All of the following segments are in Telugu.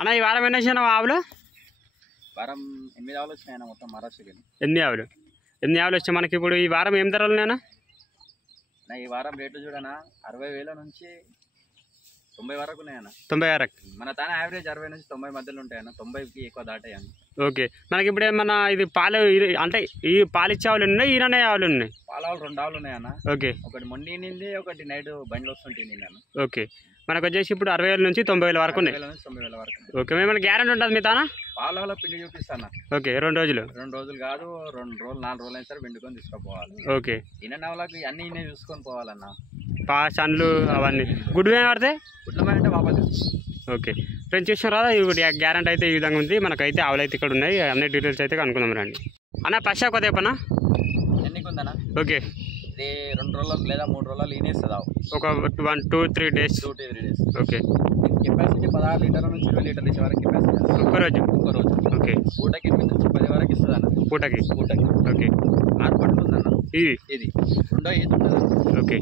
అన్న ఈ వారం ఎన్ని వచ్చినా ఆవులు? వారం 8 ఆవులు వచ్చినాయన్న మొత్తం మహారాష్ట్రకి. 8 ఆవులు. 8 ఆవులు వచ్చాయి. మనకి ఇప్పుడు ఈ వారం ఏం ధరలు ఉన్నాయన్నా? ఈ వారం రేట్లు చూడనా 60,000 నుంచి 90 వరకు ఉన్నాయన్న. 90 వరకు. మన తానే యావరేజ్ 60 నుంచి 90 మధ్యలో ఉంటాయన్న. 90కి ఎక్కువ దాటాయన్న. ఓకే. మనకి ఇప్పుడు ఏమన్నా ఇది పాలు అంటే ఈ పాలిచ్చే ఆవులు ఉన్నాయి, ఈయననే ఆవులు ఉన్నాయి? పాల ఆవులు 2 ఆవులు ఉన్నాయన్న. ఓకే. ఒకటి మొండి నింది, ఒకటి నైట్ బండ్లు వస్తుంటుంది అన్న. ఓకే. మనకు వచ్చేసి ఇప్పుడు 60,000 నుంచి 90,000 వరకు ఉన్నాయి. 60,000 నుంచి 90,000 వరకు. ఓకే. మేమన్నా గ్యారెంటీ ఉంటుంది మీ తానా? పాల పిండి చూపిస్తాను. ఓకే. 2 రోజులు? 2 రోజులు కాదు, 2 రోజులు 4 రోజులు అయినా సరే పిండుకొని తీసుకుపోవాలి. ఓకే. ఈయనకి అన్ని ఈయన చూసుకొని పోవాలన్న. సన్లు అవన్నీ గుడ్డు ఏమి పడితే గుడ్లమంటే వాపస్. ఓకే. ఫ్రెండ్స్ చూసారు కదా, ఇప్పుడు గ్యారెంటీ అయితే ఈ విధంగా ఉంది. మనకైతే ఆవులు అయితే ఇక్కడ ఉన్నాయి. అన్ని డీటెయిల్స్ అయితే కనుక్కుందాం రండి అన్న. ఫస్ట్ కొద్ది చెప్పనా? ఎన్నికి ఉందన్నా? ఓకే. ఇది 2 రోజులు లేదా 3 రోజులు ఈనేస్తుంది ఆవు. ఒక 1, 2, 3 days. 2 to 3 days. Okay. Capacity 16 లీటర్ల నుంచి 20 లీటర్ల ఇచ్చే వరకు కెపాసిటీ. ఒక్క రోజు? ఓకే. పూటకి 8 నుంచి 10 వరకు ఇస్తుంది అన్న. పూటకి? ఓకే. 6 పండ్లు ఉందన్న. ఇది రెండో ఈత ఉంటుంది. ఓకే.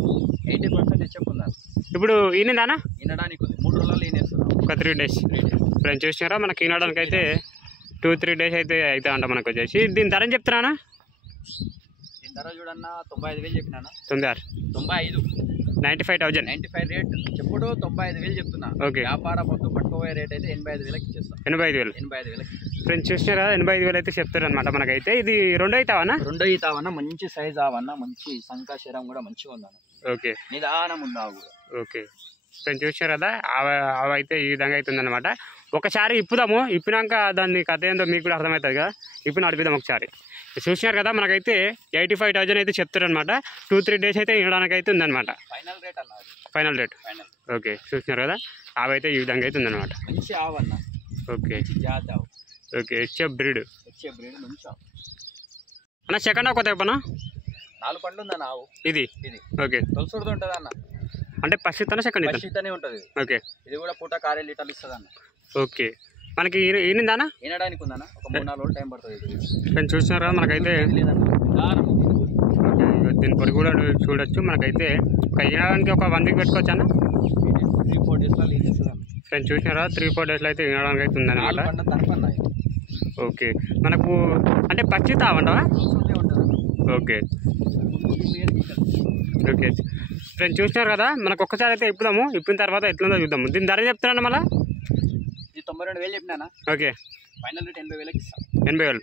80% ఇచ్చేకుందా ఇప్పుడు ఈనిందానా? ఈనడానికి ఉంది. 3 రోజులు ఈనేస్తున్నాం. ఒక 3 డేస్. ఫ్రెండ్స్ చూసినారా, మనకి ఈనడానికి అయితే 2-3 డేస్ అయితే అంట. మనకు వచ్చేసి దీని ధర చెప్తున్నానా? దీని ధర చూడన్నా 95,000 చెప్పినా. 96? 95. 95,000. 95 రేట్ చెప్పుడు 95,000 చెప్తున్నా. ఓకే. వ్యాపార మొత్తం పట్టుకోబోయే రేట్ అయితే 85,000కి ఇచ్చేస్తాం. 85,000? 85,000. ఫ్రెండ్స్ చూసినారా, 85,000 అయితే చెప్తారు అనమాట. మనకైతే ఇది రెండో అవుతావన్నా? రెండో ఈతావన్నా. మంచి సైజ్ ఆవన్నా. మంచి సంకా శరం కూడా మంచిగా ఉందన్న. ఓకే. నిదానం ఉంది ఆవు కూడా. ఓకే. ఫ్రెండ్స్ చూసారు కదా, అవి అయితే ఈ విధంగా అవుతుందన్నమాట. ఒకసారి ఇప్పుదాము. ఇప్పినాక దాన్ని కథ ఏందో మీకు కూడా అర్థమవుతుంది కదా. ఇప్పుడు నడిపిద్దాం ఒకసారి. చూసినారు కదా, మనకైతే 85,000 అయితే చెప్తారనమాట. 2-3 డేస్ అయితే ఇవ్వడానికి అయితే ఉందన్నమాట. ఫైనల్ రేట్ అన్న. Final rate. ఓకే. చూసినారు కదా, అవి అయితే ఈ విధంగా అయితే ఉందన్నమాట. మంచి ఆవు అన్న. ఓకే. జాతి ఆవు. ఓకే. HF breed. మంచి ఆవు అన్న. సెకండ్ కొత్త చెప్పనా? 4 పండ్లు ఉందన్న ఆవు. ఇది ఓకే. తొలసూరుతో ఉంటుంది అన్న. అంటే ఫస్ట్ ఇస్తానా సెకండ్ ఇస్తాను? ఫస్ట్ ఇస్తూనే ఉంటుంది. ఓకే. ఇది కూడా పూట 6 లీటర్లు ఇస్తుంది అన్న. ఓకే. మనకి ఈనిందానా? ఈనడానికి ఉందన్న. ఒక 3-4 రోజులు టైం పడుతుంది. కానీ చూసినారా, మనకైతే దీని పొడి కూడా చూడొచ్చు. మనకైతే ఒక ఈనడానికి ఒక 1 వీక్ పెట్టుకోవచ్చు అన్న. 3-4 డేస్లో ఇస్తుంది. ఫ్రెండ్స్ చూసినారా, 3-4 డేస్లో అయితే ఈనడానికి అయితే ఉందన్నమాట. ఓకే. మనకు అంటే పచ్చి తావంటావా? ఓకే. ఓకే. ఫ్రెండ్స్ చూసినారు కదా, మనకు ఒక్కసారి అయితే ఇప్పుదాము. ఇప్పిన తర్వాత ఎట్లుందో చూద్దాము. దీని ధర చెప్తున్నాను మళ్ళీ. ఇది 92,000 చెప్పినా. ఓకే. ఫైనల్ రేట్ 80,000కి ఇస్తాం. 80,000.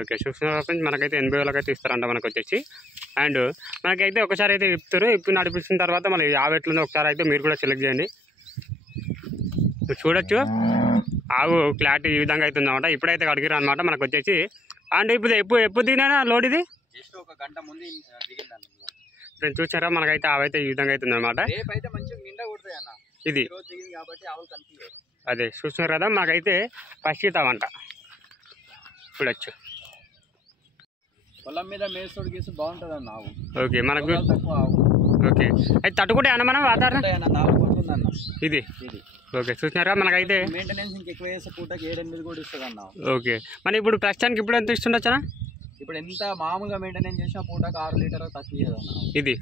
ఓకే. చూస్తున్నారు ఫ్రెండ్స్, మనకైతే 80,000 అయితే ఇస్తారంట మనకు వచ్చేసి. అండ్ మనకైతే ఒకసారి అయితే ఇప్పుతారు. ఇప్పి నడిపించిన తర్వాత మళ్ళీ ఆవు ఎట్లుందో ఒకసారి అయితే మీరు కూడా సెలెక్ట్ చేయండి. చూడొచ్చు ఆవు క్లారిటీ ఈ విధంగా అవుతుంది అనమాట. ఇప్పుడైతే అడిగిరా అనమాట మనకు వచ్చేసి. అండ్ ఇప్పుడు ఎప్పుడు దిగినా లోడ్ ఇది? జస్ట్ ఒక గంట ముందు దిగిందన్న. ఫ్రెండ్స్ చూసారా, మనకైతే ఆవైతే ఈ విధంగా అవుతుంది అనమాట. ఇది అదే చూస్తున్నారు కదా, మనకైతే ఫస్ట్ ఇస్తామంట. చూడొచ్చు. పొలం మీద మేసుడు గీసు బాగుంటుంది అన్న ఆవు. ఓకే. మనకు ఓకే. అయితే తట్టుకుంటే అన్న మనం వాతావరణం ఇది. ఓకే. చూసినారా, మనకైతే మెయింటెనెన్స్ ఇంకెక్కువ చేస్తే పూటకి 7-8 కూడా ఇస్తుంది అన్న. ఓకే. మన ఇప్పుడు ప్రస్తుతానికి ఇప్పుడు ఎంత ఇస్తుండొచ్చా? ఇప్పుడు ఎంత మామూలుగా మెయింటెనెన్స్ చేసినా పూటకి 6 లీటర్ తక్కువ. ఇది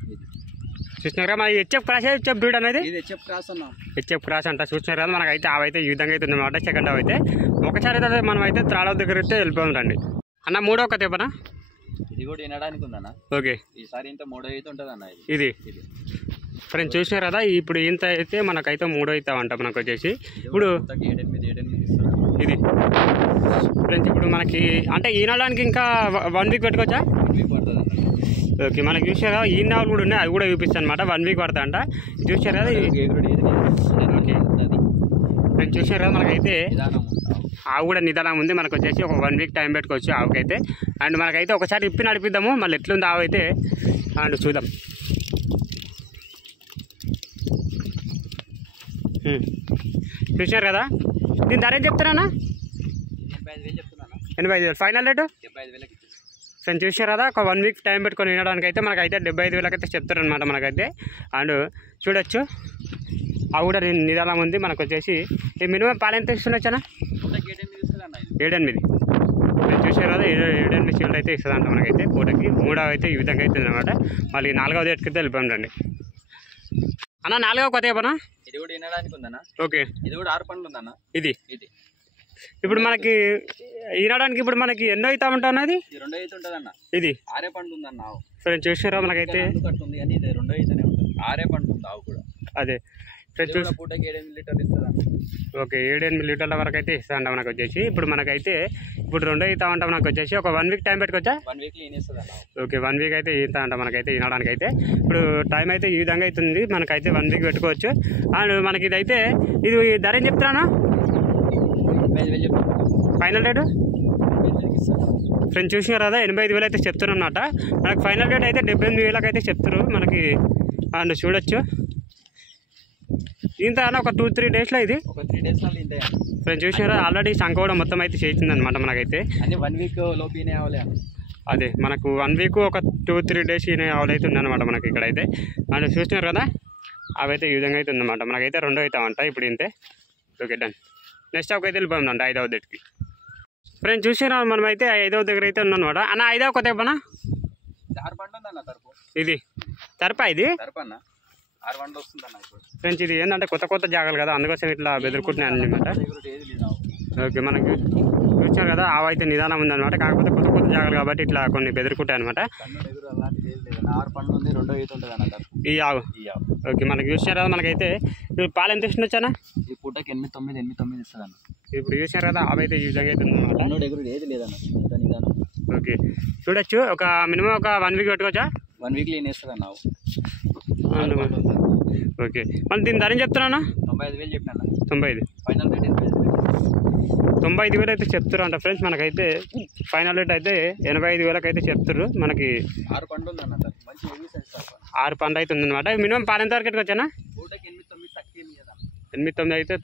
చూసినారా, మన హెచ్ఎఫ్ క్రాస్, హెచ్ఎఫ్ బ్రీడ్ అనేది. ఇది హెచ్ఎఫ్ క్రాస్ అన్న. హెచ్ఎఫ్ క్రాస్ అంట. చూసినారు కదా, మనకైతే అవైతే ఈ విధంగా అవుతుంది అనమాట. సెకండ్ అవి అయితే ఒకసారి అయితే మనం అయితే త్రాడవ దగ్గర అయితే వెళ్ళిపోయాం రండి అన్న. 3వ కథ చెప్పనా? ఇది కూడా వినడానికి ఉందన్న. ఓకే. ఈసారి ఇంత 3వ అయితే ఉంటుంది అన్న. ఇది ఫ్రెండ్స్ చూసినారు కదా, ఇప్పుడు ఇంత అయితే మనకైతే 3వ అవుతామంట మనకు వచ్చేసి. ఇప్పుడు 7-8 ఇది ఫ్రెండ్స్ ఇప్పుడు మనకి అంటే ఈనడానికి ఇంకా 1 వీక్ పెట్టుకోవచ్చా? ఓకే. మనకి చూసారు కదా, ఈ నావులు కూడా ఉన్నాయి, అవి కూడా చూపిస్తాను అనమాట. 1 వీక్ పడతా అంట. చూసారు కదా. ఓకే. ఫ్రెండ్స్ చూసారు కదా, మనకైతే ఆవు కూడా నిదానం ఉంది. మనకు వచ్చేసి ఒక 1 వీక్ టైం పెట్టుకోవచ్చు ఆవుకైతే. అండ్ మనకైతే ఒకసారి ఇప్పి నడిపిద్దాము, మళ్ళీ ఎట్లుంది ఆవు అయితే అండ్ చూద్దాం. చూసినారు కదా, దీని ధర ఏం చెప్తారా? 85,000 ఫైనల్ రేటు. ఫ్రెండ్స్ చూసారు కదా, ఒక 1 వీక్ టైం పెట్టుకొని వినడానికి అయితే మనకైతే 75,000 అయితే చెప్తారనమాట మనకైతే. అండ్ చూడొచ్చు అవి కూడా నిదానం ఉంది. మనకు వచ్చేసి ఈ మినిమం పాలు ఎంత ఇస్తుండొచ్చా? 7-8. ఫ్రెండ్స్ చూసారు కదా, 7-8 సీట్లు అయితే ఇస్తుందంట మనకైతే పూటకి. 3వ అయితే ఈ విధంగా అవుతుంది అనమాట. మళ్ళీ 4వ డేట్కి అయితే వెళ్ళిపోయిందండి. అన్న 4వ కొత్త చెప్పనా? ఇది కూడా వినడానికి ఉందన్నా. ఓకే, ఇది కూడా 6 పండ్లు ఉందన్న. ఇది ఇది ఇప్పుడు మనకి ఈనడానికి ఇప్పుడు మనకి ఎన్నో అవుతా ఉంటా అన్నది? ఇది 2 అయితే ఉంటుందన్న. ఇది 6 పండ్లు ఉందన్న ఆవు. ఫ్రెండ్స్ చూసారా మనకైతే ఉంది కానీ ఇది 2 అయితేనే ఉంటుంది. 6 పండ్లు ఉంది ఆవు కూడా. అదే ఫ్రెండ్స్ చూసి పూటకి 7-8 లీటర్లు ఇస్తుందన్న. ఓకే 7-8 లీటర్ల వరకు అయితే ఇస్తా ఉంటాం మనకు వచ్చేసి. ఇప్పుడు మనకైతే ఇప్పుడు 2 అవుతా ఉంటాం మనకు వచ్చేసి. ఒక 1 వీక్ టైం పెట్టుకోవచ్చా? 1 వీక్లో ఈనేస్తుందన్న. ఓకే 1 వీక్ అయితే ఈతా అంట మనకైతే ఈనడానికి అయితే. ఇప్పుడు టైం అయితే ఈ విధంగా అవుతుంది మనకైతే 1 వీక్ పెట్టుకోవచ్చు. అండ్ మనకి ఇదైతే ఇది ధర ఏం చెప్తానా? 85,000 చెప్తాను. ఫైనల్ రేటు ఫ్రెండ్స్ చూసినారు కదా 85,000 అయితే చెప్తున్నారు అన్నమాట. మనకి ఫైనల్ రేట్ అయితే 78,000 అయితే చెప్తారు మనకి. అండ్ చూడొచ్చు ఇంత అన్న ఒక 2-3 డేస్లో ఇది. ఒక 3 డేస్లో ఇంతే. ఫ్రెండ్స్ చూసినారా ఆల్రెడీ సంఖ కూడా మొత్తం అయితే చేసింది అనమాట మనకైతే. అన్ని 1 వీక్ లోపు ఈనే అవ్వలే. అదే మనకు 1 వీక్ ఒక 2-3 డేస్ అయితే ఉందన్నమాట మనకి ఇక్కడైతే. అండ్ చూసినారు కదా అవైతే ఈ విధంగా అయితే ఉందన్నమాట మనకైతే 2 అవుతామంట ఇప్పుడు ఇంతే. Okay done. నెక్స్ట్ ఒక అయితే వెళ్ళిపోయిందంట 5వ దగ్గరికి. ఫ్రెండ్స్ చూసినా మనం అయితే 5వ దగ్గర అయితే ఉందన్నమాట. అన్న 5వ కొత్త చెప్పనా? 6 పండ్లు ఉందన్న తరపు. ఇది తరపా? ఇది తరపన్న 6 పండ్లు వస్తుందన్న ఇప్పుడు. ఫ్రెండ్స్ ఇది ఏంటంటే కొత్త జాగాలు కదా అందుకోసం ఇట్లా బెదురుకుంటున్నాను అనమాట. ఓకే మనకి చూసారు కదా ఆవు అయితే నిదానం ఉందన్నమాట. కాకపోతే కొత్త జాగాలు కాబట్టి ఇట్లా కొన్ని బెదురుకుంటాయి అనమాట. 6 పండ్లు ఉంది 2 అయితే ఉంటుంది అన్న ఈ ఆవు. ఓకే మనకి చూసినారు కదా మనకైతే ఇప్పుడు పాలు ఎంత ఇస్తుంది వచ్చానా? ఈ పూటకి 8-9 ఇస్తుంది అన్న. ఇప్పుడు చూసినారు కదా ఆవు అయితే ఈ విధంగా అయితే ఉందన్నమాట. ఏది లేదన్న నిదానం. ఓకే చూడొచ్చు ఒక మినిమం ఒక 1 వీక్ పెట్టుకోవచ్చా? 1 వీక్లో ఈనేస్తుంది అన్న ఆవు. ఓకే మనం దీని ధర చెప్తున్నానా? 95,000 చెప్పినా. 95. ఫైనల్ రేట్ 95,000 అయితే చెప్తారు అంట ఫ్రెండ్స్. మనకైతే ఫైనల్ రేట్ అయితే 85,000 అయితే చెప్తారు మనకి. 6 పండ్లు ఉందన్న మంచి 6 పండ్లు అయితే ఉందన్నమాట. మినిమం పాలు ఎంత వరకు వచ్చానా? పూటకి 8-9 తక్కువ 8-9 అయితే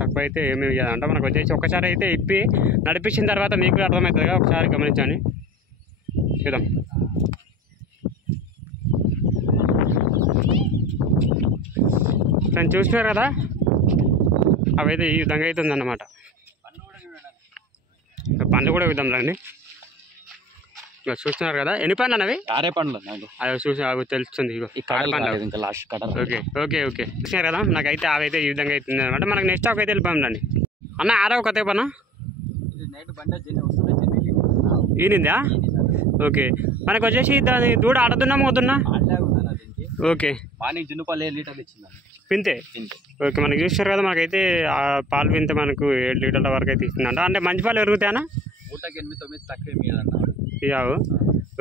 తక్కువ అయితే ఏమి ఇవ్వదంట మనకు వచ్చేసి. ఒకసారి అయితే ఇప్పి నడిపించిన తర్వాత మీకు అర్థమవుతుంది కదా, ఒకసారి గమనించండి చూద్దాం. ఫ్రెండ్స్ చూసినారు కదా అవైతే ఈ విధంగా అయితే ఉందన్నమాట. పండ్లు కూడా విధంగా రండి చూస్తున్నారు కదా. ఎన్ని పండ్లు అన్నవి? 6 పండ్లు. అవి చూసి అవి తెలుస్తుంది. ఓకే ఓకే ఓకే చూసినారు కదా నాకైతే అవైతే ఈ విధంగా అవుతుంది అనమాట. మనకు నెక్స్ట్ ఒక అయితే వెళ్ళిపోయిందండి అన్న. 6వ కొత్త పన్నా ఈనిందా? ఓకే మనకు వచ్చేసి దాని దూడ ఆడుతున్నాము వద్దున్నా. ఓకే మార్నింగ్ జున్నుపాలు 7 లీటర్లు ఇచ్చింది పింతే. ఓకే మనకి చూస్తారు కదా మనకైతే ఆ పాలు పింతే మనకు 7 లీటర్ల వరకు అయితే ఇస్తుందంట. అంటే మంచి పాలు పెరుగుతాయనా? పూటకి 8-9 తక్కువ ఇవ్వవు.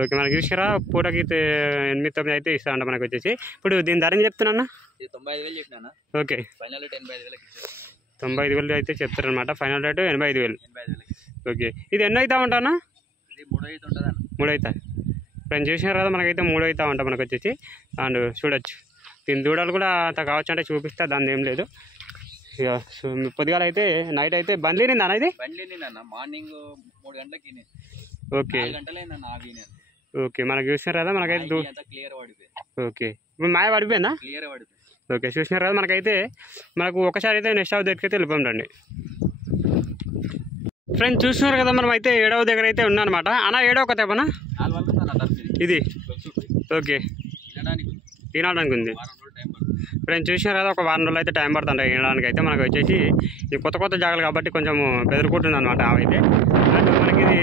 ఓకే మనకి చూసారా పూటకి 8-9 అయితే ఇస్తామంట మనకు వచ్చేసి. ఇప్పుడు దీని ధర చెప్తున్నా? 95,000 చెప్పినా. ఓకే ఫైనల్ రేట్ 85,000 95,000 అయితే చెప్తారనమాట. Final rate 85,000. ఓకే ఇది ఎన్నో అవుతా ఉంటానా? ఇది 3 అయితే ఉంటుందా? 3 అవుతాయి. ఫ్రెండ్స్ చూసినారు కదా మనకైతే 3 అవుతా ఉంటాం మనకు వచ్చేసి. అండ్ చూడొచ్చు దీని దూడలు కూడా అంత కావచ్చు అంటే చూపిస్తా, దాని ఏం లేదు. ఇక పొద్దుగాల అయితే నైట్ అయితే బండ్లు నిందా ఇది? బండ్లు నిన్న మార్నింగ్ 3 గంటలకి. ఓకే 4 గంటలైందన్న. ఓకే మనకు చూసినారు కదా మనకైతే క్లియర్ పడిపోయింది. ఓకే ఇప్పుడు మాయ పడిపోయిందా? క్లియర్ పడిపోయింది. ఓకే చూసినారు కదా మనకైతే మనకు ఒకసారి అయితే నెక్స్ట్ హౌస్ దగ్గరికి అయితే వెళ్ళిపోండి. ఫ్రెండ్స్ చూస్తున్నారు కదా మనం అయితే 7వ దగ్గర అయితే ఉన్నానమాట. అన్న 7వ కొత్త పనా ఇది? ఓకే తినడానికి ఉంది. ఫ్రెండ్స్ చూసినారు కదా ఒక 1 రోజులు అయితే టైం పడుతుంది తినడానికి అయితే. మనకు వచ్చేసి ఈ కొత్త జాగాలు కాబట్టి కొంచెం బెదురుకుంటుంది అనమాట అవైతే. అండ్ మనకి ఇది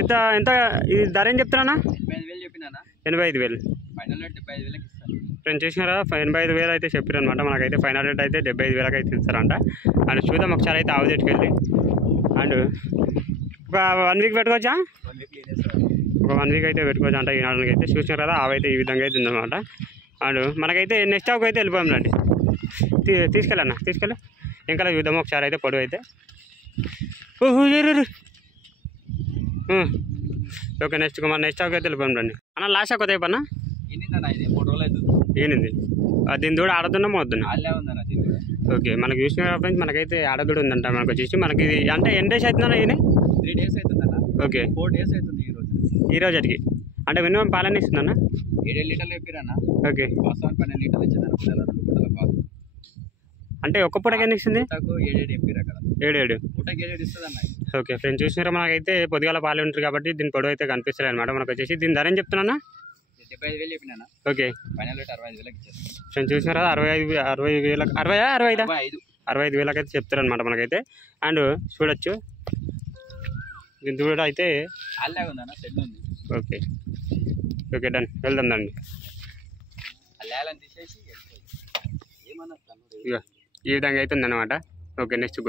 ఎంత ఎంత ఇది ధర ఏం చెప్తున్నా? 85,000 చెప్పినా. 85,000 ఫైనల్ రేట్ 75,000 ఇస్తాను. ఫ్రెండ్స్ చూసినారా 85,000 అయితే చెప్పారు అనమాట. మనకైతే ఫైనల్ రేట్ అయితే 75,000 అయితే ఇస్తారంట. అండ్ చూద్దాం ఒకసారి అయితే ఆవు దగ్గరికి అండ్ ఒక 1 వీక్ పెట్టుకోవచ్చా? ఒక 1 వీక్ అయితే పెట్టుకోవచ్చు అంట ఈనాడానికి అయితే. చూసినారు కదా అవైతే ఈ విధంగా అయితే ఉందన్నమాట. అండ్ మనకైతే నెక్స్ట్ ఆవుకి అయితే వెళ్ళిపోయాం రండి. తీసుకెళ్ళన్నా తీసుకెళ్ళి ఇంకా చూద్దాము ఒకసారి అయితే పొడవు అయితే. ఓకే నెక్స్ట్ ఆవుకి అయితే వెళ్ళిపోయాం రండి. అన్న లాస్ట్ కొత్త అయిపోయినా ఏనింది దీని దూడ ఆడుతున్నామో వద్దున్నా? ఓకే మనకు చూసిన ఫ్రెండ్స్ మనకైతే ఆడదూడ ఉందంట మనకు వచ్చేసి. మనకి ఇది అంటే ఎన్ని డేస్ అవుతుందన్న ఈయన? 3 days అవుతుందన్న. ఓకే 4 days అవుతుంది ఈ రోజుకి. అంటే మినిమం పాలన ఇస్తుందన్న? 7 లీటర్లు చెప్పిరన్న. ఓకే 12 లీటర్లు ఇచ్చిందన్న. 2 పూటల పాలు అంటే ఒక్క పూటకి ఎన్ని ఇస్తుంది? 7 చెప్పిరు అక్కడ. 7 పూటకి 7 ఇస్తుందన్న. ఓకే ఫ్రెండ్స్ చూసినారా మనకైతే పొద్దుగాల పాలు ఉంటుంది కాబట్టి దీని పొడవు అయితే కనిపిస్తుంది అనమాట మనకు వచ్చేసి. దీని ధర ఏం చెప్తున్నా? 75,000 చెప్పినా. ఓకే ఫైనల్ రేట్ 65,000కి ఇచ్చేస్తాను. ఫ్రెండ్స్ చూసినారా 60,000 65,000 అయితే చెప్తారనమాట మనకైతే. అండ్ చూడొచ్చు దీని దూడ అయితే అల్లాగా ఉందన్న, సెడ్ ఉంది. ఓకే ఓకే డన్, వెళ్దాం దండి. అల్లాలని తీసేసి వెళ్ళిపోయి ఏమన్నా ఇక ఈ విధంగా అయితే ఉందన్నమాట. Okay next